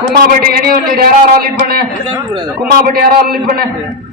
கும்மாப்பட்டி அணி ஒன்று யாராவது லீட் பண்ணு? கும்மாப்பட்டி யாராவது லீட் பண்ணு?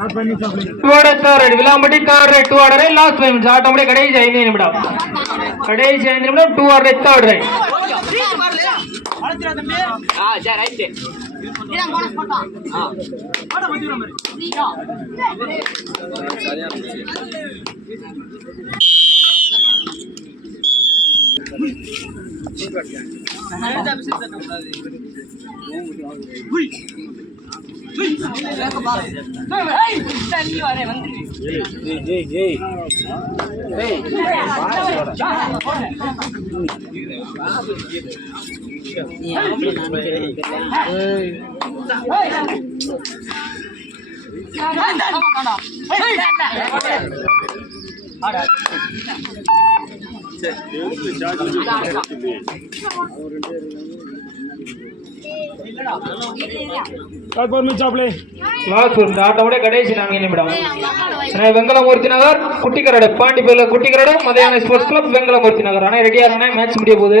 Third Vilampatti third right to order last five minutes automatic கடைசி ஐந்து நிமிடம் கடைசி ஐந்து நிமிடம் to order third right last இந்த ஆட்டோமேட்டிக் கடைசி நான்கு நிமிடம். அண்ணா, வெங்கலமூர்த்தி நகர் குட்டிக்கரடு பாண்டிப்பேல குட்டிக்கரடு மதியான ஸ்போர்ட்ஸ் கிளப் வெங்கலமூர்த்தி நகர். அண்ணா ரெடியா இருங்க மேட்ச் முடிய போகுது.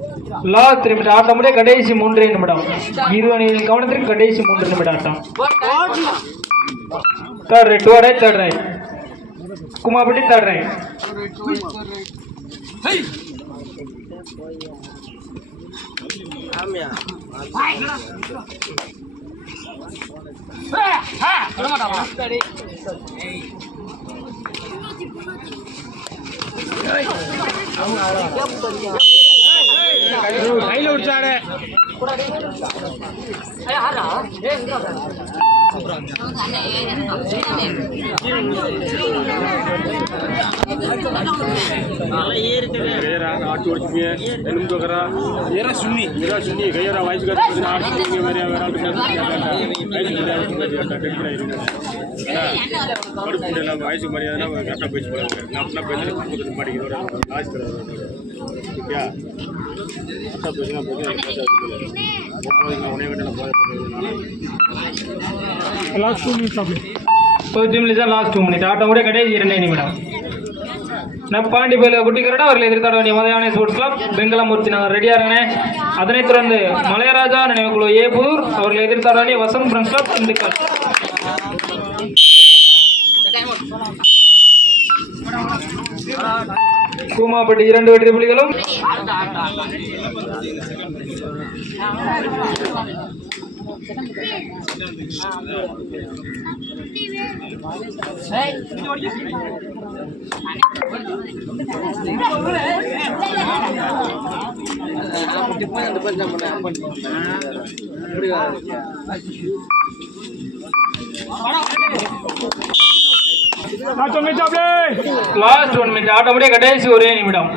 லாஸ்ட் நிமிடம் ஆட்டமுடைய கடைசி மூன்றே நிமிடம். இரு அணிகளின் கவனத்திற்கு கடைசி மூன்று நிமிடம் ஆட்டம். Third right two right third right Koomapatti third right கையில் விடுச்சாடு கையரா வாய்ப்பு வயசு மரியாதை கரெக்டாக பேச்சு போகிறாங்க நான் பேசுகிறேன் மாட்டேங்கிறோம் காசு ஓகே கரெக்டாக பேசுனா போது உனைய வேண்டிய நான் போய் ஒரு நிமிஷம் லாஸ்ட் டூ மினிட் ஆட்டமுடைய கடைசி இரண்டே நிமிடம் நப்பாண்டிப்பேல குட்டிக்கரடா அவர்களை எதிர்த்தாட வேண்டிய மதையான ஸ்போர்ட்ஸ் கிளப் பெங்கலமூர்த்தி நகர் ரெடியா இருங்க அதனைத் தொடர்ந்து மலையராஜா நினைவுக்குழு ஏபூர் அவர்களை எதிர்த்தாட வேண்டிய வசந்த் ஃப்ரெண்ட்ஸ் கிளப் திண்டுக்கல் கூமாப்பட்டி இரண்டு வெற்றி புலிகளும் லாஸ்ட் ஒன் மினிட் ஆட்டமுடைய கடைசி ஒரே நிமிடம்.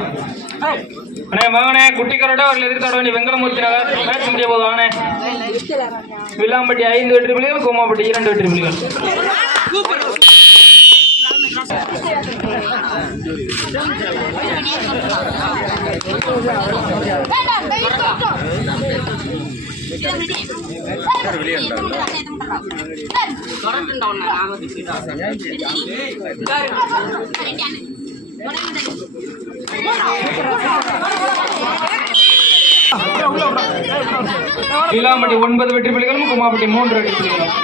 அண்ணே மகனே குட்டிக்கரடா அவர்கள் எதிர்த்தாட வேண்டிய வெங்கலமூர்த்தி நகர். மேட்ச் முடிய போதும் வாங்கண்ணே வில்லாம்பட்டி ஐந்து வெற்றி புலிகள் கோமாப்பட்டி இரண்டு வெற்றி புலிகள் விலாம்பட்டி ஒன்பது வெற்றி புலிகளும் குமாபட்டி மூன்று வெற்றி புலிகளும்.